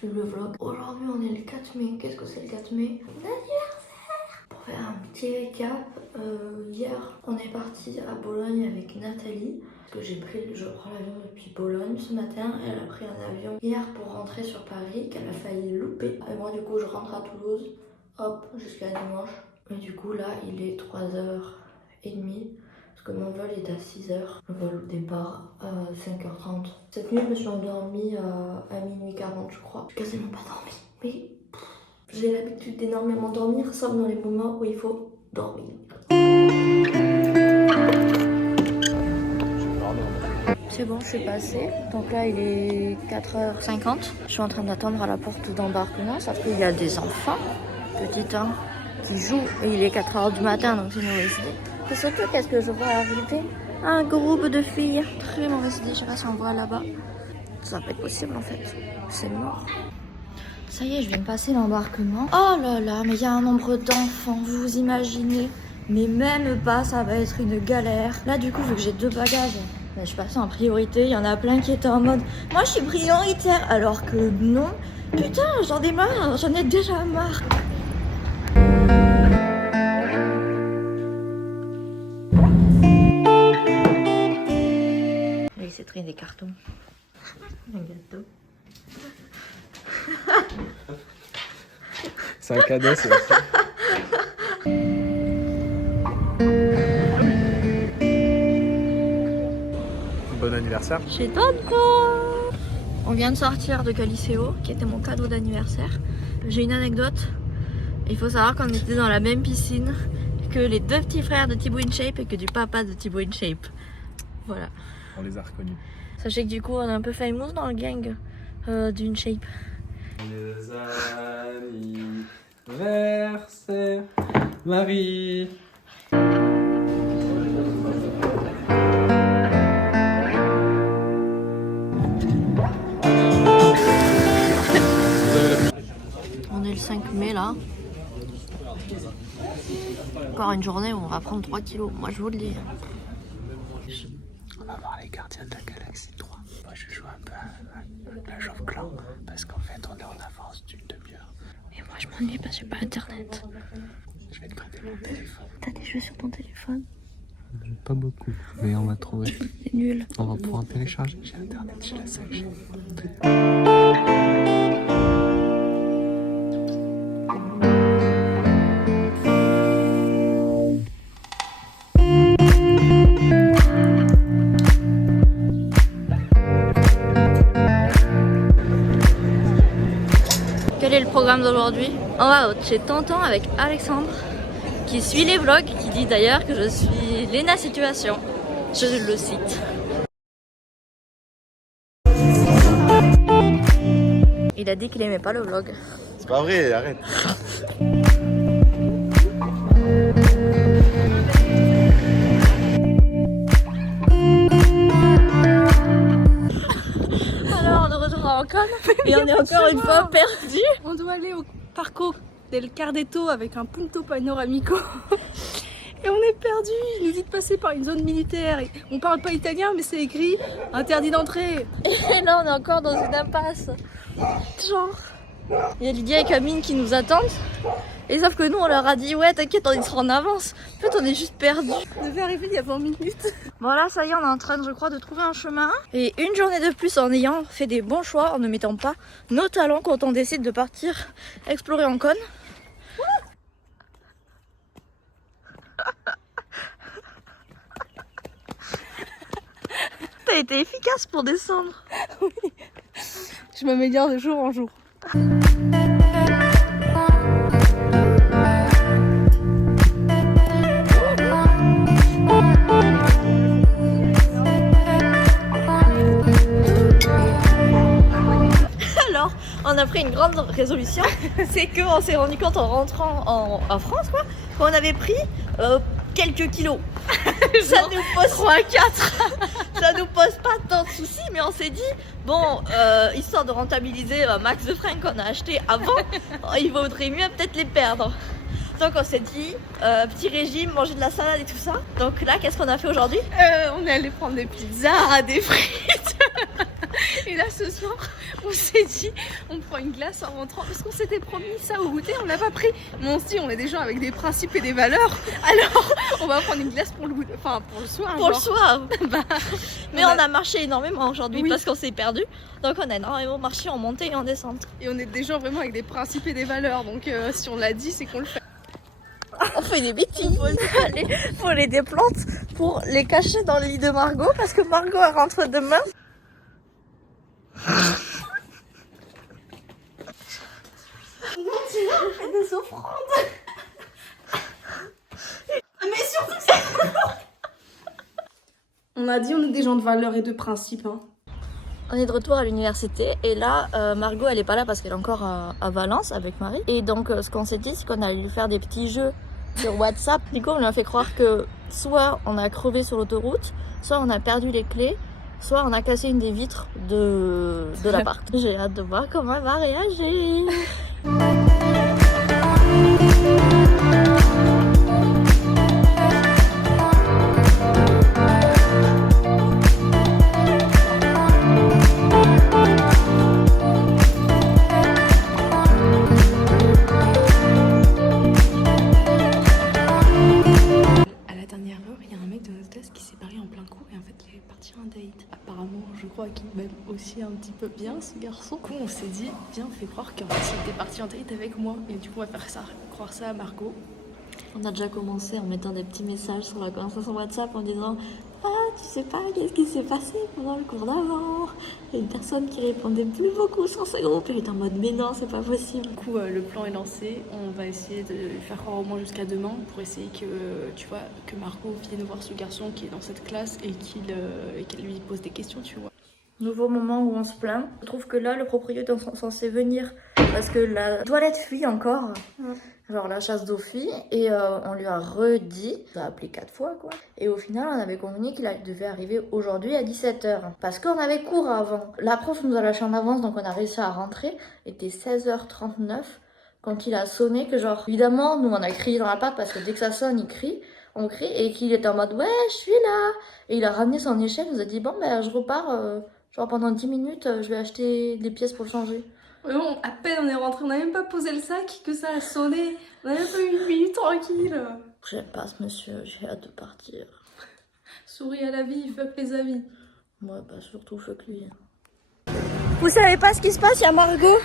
suivre le vlog. Aujourd'hui on est le 4 mai. Qu'est-ce que c'est le 4 mai? Mon anniversaire. Pour faire un petit récap, hier on est parti à Bologne avec Nathalie. Parce que je prends l'avion depuis Bologne ce matin. Elle a pris un avion hier pour rentrer sur Paris qu'elle a failli louper. Et moi du coup je rentre à Toulouse, hop, jusqu'à dimanche. Et du coup là il est 3h30. Parce que mon vol est à 6h, le vol au départ à 5h30. Cette nuit, je me suis endormie à minuit 40, je crois. Je suis quasiment pas dormi. Mais j'ai l'habitude d'énormément dormir, sauf dans les moments où il faut dormir. C'est bon, je suis passée. Donc là, il est 4h50. Je suis en train d'attendre à la porte d'embarquement, sauf qu'il y a des enfants, petits hein, qui jouent. Et il est 4h du matin, donc c'est une mauvaise idée. Et surtout, qu'est-ce que je vois arriver? Un groupe de filles. Très mauvaise idée, je sais pas si on voit là-bas. Ça va pas être possible en fait. C'est mort. Ça y est, je viens de passer l'embarquement. Oh là là, mais il y a un nombre d'enfants, vous imaginez? Mais même pas, ça va être une galère. Là, du coup, vu que j'ai 2 bagages, je suis passée en priorité. Il y en a plein qui étaient en mode moi, je suis prioritaire. Alors que non. Putain, j'en ai marre, j'en ai déjà marre. C'est très des cartons. Un gâteau. C'est un cadeau, c'est bon anniversaire. Chez Tonton. On vient de sortir de Caliseo, qui était mon cadeau d'anniversaire. J'ai une anecdote. Il faut savoir qu'on était dans la même piscine que les 2 petits frères de Thibaut InShape et que du papa de Thibaut InShape. Voilà. On les a reconnus. Sachez que du coup on est un peu famous dans le gang d'InShape. Les anniversaires, Marie. On est le 5 mai là. Encore une journée où on va prendre 3 kilos, moi je vous le dis. On va voir les Gardiens de la Galaxie 3. Moi je joue un peu à Clash of Clans parce qu'en fait on est en avance d'une demi-heure. Et moi je m'ennuie parce que j'ai pas internet. Je vais te prêter mon téléphone. T'as des jeux sur ton téléphone? Pas beaucoup, mais on va trouver. C'est nul. On va pouvoir télécharger. J'ai internet, j'ai la 5G. Quel est le programme d'aujourd'hui? On va chez Tonton avec Alexandre qui suit les vlogs, qui dit d'ailleurs que je suis Léna Situation. Je le cite. Il a dit qu'il aimait pas le vlog. C'est pas vrai, arrête. Alors on est retour en Cannes et on est encore une fois perdu. On doit aller au Parco del Cardetto avec un punto panoramico. Et on est perdu. Il nous dit de passer par une zone militaire. Et on parle pas italien, mais c'est écrit interdit d'entrée. Et là on est encore dans une impasse. Genre, il y a Lydia et Camille qui nous attendent. Et sauf que nous on leur a dit ouais t'inquiète on y sera en avance. En fait on est juste perdus. On devait arriver il y a 20 minutes. Bon là ça y est on est en train je crois de trouver un chemin. Et une journée de plus en ayant fait des bons choix, en ne mettant pas nos talents quand on décide de partir explorer en Cône. T'as été efficace pour descendre. Oui. Je m'améliore de jour en jour. Alors, on a pris une grande résolution, c'est qu'on s'est rendu compte en rentrant en France quoi, qu'on avait pris quelques kilos. Ça nous pose 3-4. Ça nous pose pas tant de soucis, mais on s'est dit bon, histoire de rentabiliser max de fringues qu'on a acheté avant, il vaudrait mieux peut-être les perdre. Donc on s'est dit petit régime, manger de la salade et tout ça. Donc là, qu'est-ce qu'on a fait aujourd'hui? On est allé prendre des pizzas, des frites. Et là ce soir, On s'est dit, on prend une glace en rentrant parce qu'on s'était promis ça au goûter, on l'a pas pris. Mais on se dit, on est des gens avec des principes et des valeurs, alors on va prendre une glace pour le goûter, enfin pour le soir. Pour le genre. soir. Bah, Mais on a marché énormément aujourd'hui Oui. parce qu'on s'est perdu. Donc on a énormément marché en montée et en descente. et on est des gens vraiment avec des principes et des valeurs, donc si on l'a dit, c'est qu'on le fait. On fait des bêtises. Faut aller des plantes pour les cacher dans le lit de Margot parce que Margot elle rentre demain. On fait des offrandes. Mais surtout ça. On a dit on est des gens de valeurs et de principes. Hein. On est de retour à l'université et là Margot elle est pas là parce qu'elle est encore à Valence avec Marie. Et donc ce qu'on s'est dit c'est qu'on allait lui faire des petits jeux sur WhatsApp. Du coup on lui a fait croire que soit on a crevé sur l'autoroute, soit on a perdu les clés, soit on a cassé une des vitres de l'appart. J'ai hâte de voir comment elle va réagir. À la dernière heure, il y a un mec de notre classe qui s'est barré en plein cours et en fait il est parti à un date. Apparemment, je crois qu'il m'aime aussi un petit peu bien ce garçon. Du coup, on s'est dit, viens, on fait croire qu'en fait il était parti en date avec moi. Et du coup, on va faire ça, croire ça à Margot. On a déjà commencé en mettant des petits messages sur la conversation WhatsApp en disant « Ah, tu sais pas qu'est-ce qui s'est passé pendant le cours d'avant ?» Il y a une personne qui répondait plus beaucoup sur ce groupe et elle était en mode « Mais non, c'est pas possible !» Du coup, le plan est lancé. On va essayer de lui faire croire au moins jusqu'à demain pour essayer que, tu vois, que Margot vienne voir ce garçon qui est dans cette classe et qu'elle lui pose des questions, tu vois. Nouveau moment où on se plaint. Je trouve que là, le propriétaire est censé venir parce que la toilette fuit encore. Genre la chasse d'eau fuit. Et on lui a redit, on a appelé 4 fois quoi. Et au final, on avait convenu qu'il devait arriver aujourd'hui à 17h. Parce qu'on avait cours avant. La prof nous a lâché en avance, donc on a réussi à rentrer. Il était 16h39 quand il a sonné. Que genre, évidemment, nous on a crié dans l'appart parce que dès que ça sonne, il crie. On crie et qu'il était en mode ouais, je suis là. Et il a ramené son échelle, il nous a dit bon, ben je repars. Genre pendant 10 minutes, je vais acheter des pièces pour le changer. Mais bon, à peine on est rentré, on n'a même pas posé le sac que ça a sonné. On n'a même pas eu une minute tranquille. J'aime pas ce monsieur, j'ai hâte de partir. Souris à la vie, fuck les amis. Moi, bah surtout fuck lui. Vous savez pas ce qui se passe, il y a Margot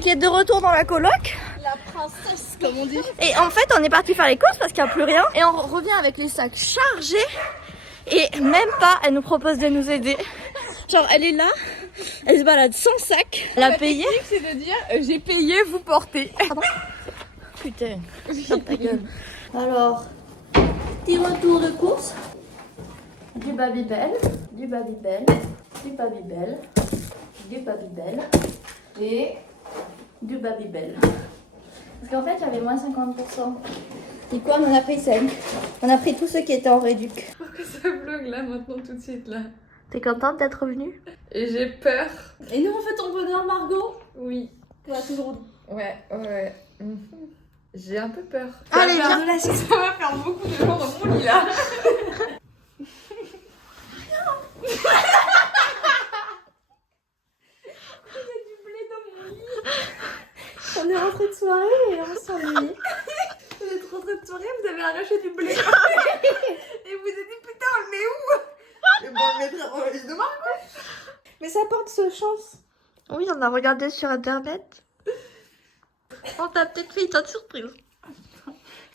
qui est de retour dans la coloc. La princesse, comme on dit. Et en fait, on est parti faire les courses parce qu'il n'y a plus rien. Et on revient avec les sacs chargés. Et même pas, elle nous propose de nous aider. Genre, elle est là, elle se balade sans sac. Elle a payé. C'est de dire, j'ai payé, vous portez. Pardon. Putain, ferme ta gueule. Alors, petit retour de course. Du Babybel, du Babybel, du Babybel, du Babybel et du Babybel. Parce qu'en fait, il y avait moins 50%. Et quoi, on en a pris 5. On a pris tous ceux qui étaient en réduc. Pourquoi ça bloque là, maintenant, tout de suite, là? T'es contente d'être venue? Et j'ai peur. Et nous, on fait ton bonheur, Margot? Oui. On a toujours dit. Ouais. J'ai un peu peur. Allez, Ça va viens. faire ça va faire beaucoup de gens dans mon lit, là. On est rentré de soirée et on s'ennuie. Vous êtes rentré de soirée, vous avez arraché du blé. Et vous avez dit, putain, on le met où? Et bon, on le mettra dans le lit de Margot. Mais ça porte ce chance. Oui, on a regardé sur internet. On t'a peut-être fait une autre surprise.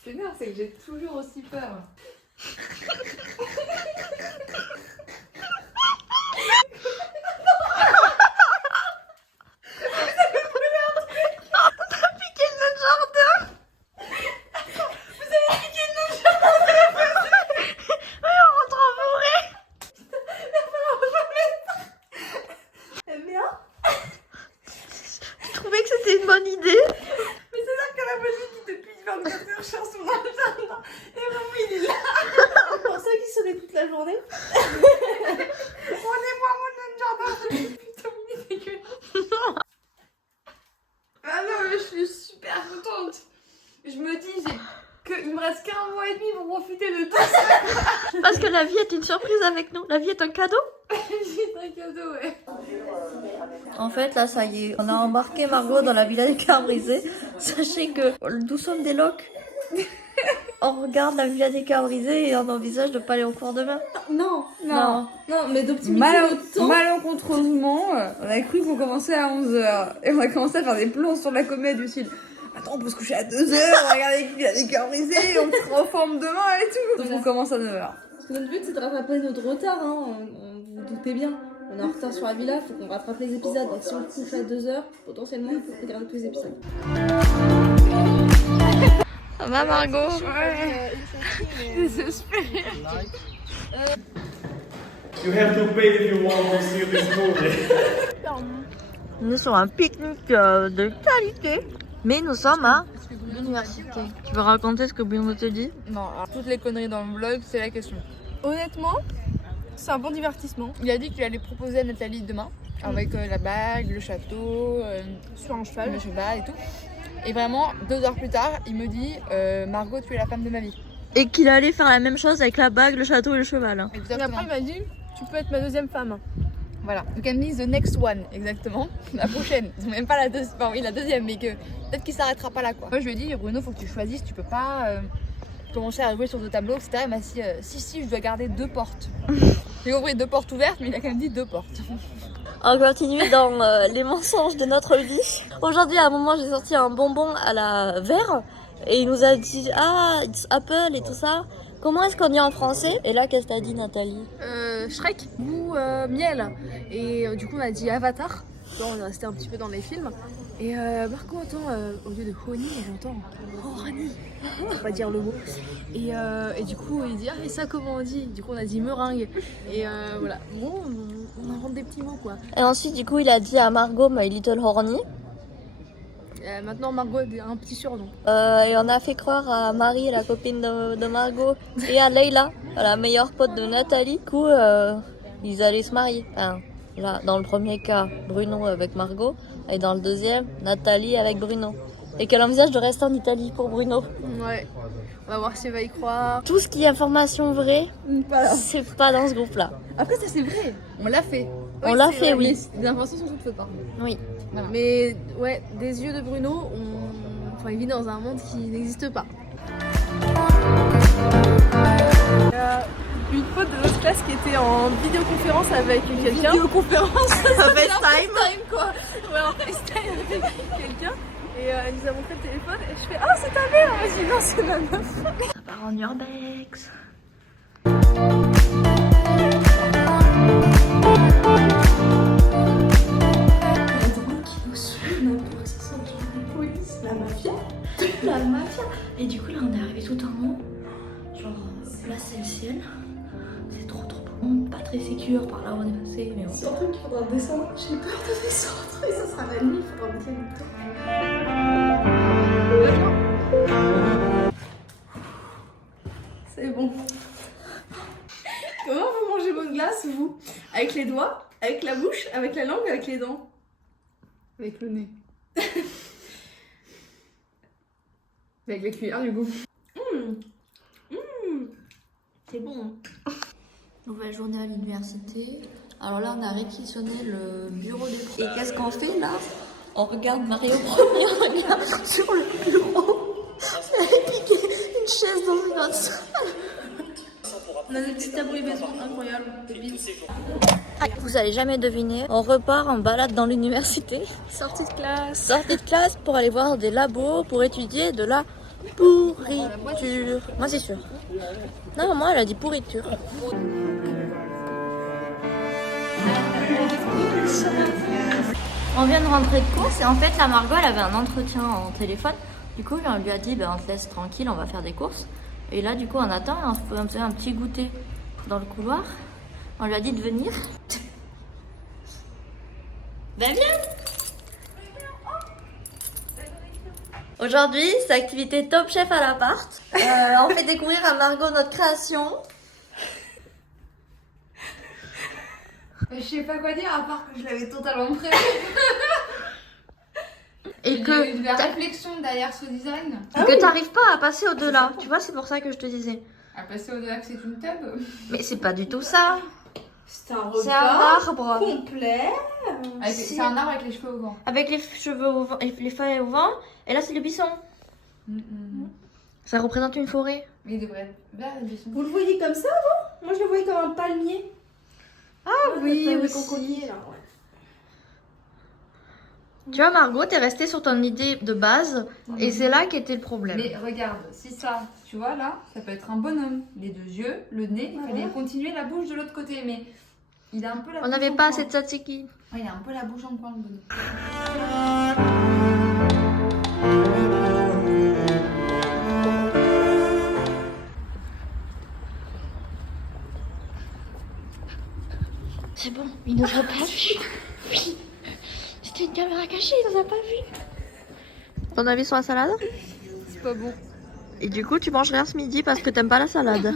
C'est bien, c'est que j'ai toujours aussi peur. Je trouvais que c'était une bonne idée. Mais c'est là que la magie qui depuis 24 heures cherche son jardin. Et vraiment, il est là. Pour ça qu'il sonnait toute la journée. Prenez voir mon jardin. Putain, il est dégueulasse. Ah non, mais je suis super contente. Je me dis, il me reste qu'un mois et demi pour profiter de tout ça. Parce que la vie est une surprise avec nous. La vie est un cadeau. C'est un cadeau, ouais. En fait, là, ça y est, on a embarqué Margot dans la villa des cœurs brisés. Sachez que nous sommes des locs. On regarde la villa des cœurs brisés et on envisage de pas aller au cours demain. Non, Non. mais d'optimiser notre temps. Malencontreusement, on a cru qu'on commençait à 11h. Et on a commencé à faire des plans sur la comète du style. Attends, on peut se coucher à 2h, on va regarder les cœurs brisés, on sera en forme demain et tout. Donc on commence à 9h. Parce que notre but c'est de rattraper notre retard, hein. Vous vous doutez bien. On est en retard sur la villa, faut qu'on rattrape les épisodes. Donc si on se couche à 2h, potentiellement on peut regarder tous les épisodes. Ça va Margot? Désespérée. You have to pay if you want to see this movie. Nous sommes un pique-nique de qualité. Mais nous sommes à l'université. Tu veux raconter ce que Bruno te dit? Non, alors toutes les conneries dans le vlog, c'est la question. Honnêtement, c'est un bon divertissement. Il a dit qu'il allait proposer à Nathalie demain, avec la bague, le château, Sur un cheval. le cheval et tout. Et vraiment, 2 heures plus tard, il me dit Margot, tu es la femme de ma vie. Et qu'il allait faire la même chose avec la bague, le château et le cheval. Et Exactement. après il m'a dit, tu peux être ma deuxième femme. Voilà. Donc elle me dit the next one, exactement. La prochaine. Même pas la deuxième. Enfin, oui, la deuxième, mais que peut-être qu'il s'arrêtera pas là, quoi. Moi, je lui ai dit, Bruno, faut que tu choisisses. Tu peux pas commencer à jouer sur 2 tableaux, etc. Il m'a dit, si, je dois garder 2 portes. J'ai ouvert 2 portes ouvertes, mais il a quand même dit 2 portes. On continue dans les mensonges de notre vie. Aujourd'hui, à un moment, j'ai sorti un bonbon à la verre et il nous a dit it's Apple et tout ça. Comment est-ce qu'on dit en français? Et là, qu'est-ce que t'as dit, Nathalie? Shrek ou miel. Et du coup on a dit Avatar. Genre, on est resté un petit peu dans les films. Et Marco entend, au lieu de honey, j'entends honey. Faut pas dire le mot. Et du coup il dit et ça comment on dit? Du coup on a dit meringue. Et voilà. Bon, on invente des petits mots quoi. Et ensuite, du coup, il a dit à Margot, My Little Horny. Maintenant Margot a un petit surnom. Et on a fait croire à Marie, la copine de Margot, et à Leila, la meilleure pote de Nathalie, du coup, ils allaient se marier. Enfin, là, dans le premier cas, Bruno avec Margot, et dans le deuxième, Nathalie avec Bruno. Et qu'elle envisage de rester en Italie pour Bruno. Ouais. On va voir si elle va y croire. Tout ce qui est information vraie, Voilà. c'est pas dans ce groupe-là. Après ça c'est vrai. On l'a fait. On l'a fait, oui. Mais les informations sont toutes fausses, par contre. Oui. Voilà. Mais ouais, des yeux de Bruno, enfin, il vit dans un monde qui n'existe pas. Il y a une pote de notre classe qui était en vidéoconférence avec quelqu'un. Vidéoconférence FaceTime quoi. Ouais, en FaceTime avec quelqu'un. Et elle nous a montré le téléphone et je fais ah c'est ta mère. Je dis non c'est ma meuf. Ça part en urbex. La mafia. Et du coup là on est arrivé tout en haut. Genre là c'est le ciel. C'est trop bon. Pas très sécure par là où on est passé mais bon. C'est un truc qu'il faudra descendre. J'ai peur de descendre et ça sera la nuit, il faudra monter le temps. C'est bon. Comment vous mangez votre glace, vous? Avec les doigts? Avec la bouche? Avec la langue? Avec les dents? Avec le nez. Avec les cuillères, du coup. C'est bon. Nouvelle journée à l'université. Alors là, on a réquisitionné le bureau des profs. Et qu'est-ce qu'on fait là? On regarde Mario Premier, on regarde sur le bureau. Elle a piqué une chaise dans une autre salle. On a des petits tabourets maison incroyables. Des bits. Vous allez jamais deviner, on repart en balade dans l'université. Sortie de classe. Sortie de classe pour aller voir des labos, pour étudier de la pourriture. Moi c'est sûr. Non, moi elle a dit pourriture. On vient de rentrer de course et en fait la Margot elle avait un entretien en téléphone. Du coup on lui a dit on te laisse tranquille, on va faire des courses. Et là du coup on attend et on fait un petit goûter dans le couloir. On lui a dit de venir. Ben viens. Aujourd'hui, c'est activité Top Chef à l'appart. On fait découvrir à Margot notre création. Je sais pas quoi dire à part que je l'avais totalement prévu. Et Il y a que eu de la réflexion derrière ce design. que t'arrives pas à passer au-delà. Tu vois, c'est pour ça que je te disais. À passer au-delà que c'est une tub. Mais c'est pas du tout ça. C'est un C'est un repas arbre. complet C'est un arbre avec les cheveux au vent. Avec les cheveux au vent, les feuilles au vent. Et là, c'est le buisson. Ça représente une forêt. Mais il devrait être vert, le buisson. Vous le voyez comme ça avant? Moi je le voyais comme un palmier. Ah oui, le aussi. coconier là. Ouais. Tu vois, Margot, t'es restée sur ton idée de base. Et c'est là qu'était le problème. Mais regarde, si ça, tu vois là, ça peut être un bonhomme. Les deux yeux, le nez, il fallait continuer la bouche de l'autre côté. Mais il a un peu la On bouche n'avait en pas coin. assez de tzatziki. Ouais, il a un peu la bouche en coin, le bonhomme. C'est bon, il nous a pas vu. Oui. C'était une caméra cachée, il nous a pas vu. Ton avis sur la salade? C'est pas bon. Et du coup, tu manges rien ce midi parce que t'aimes pas la salade.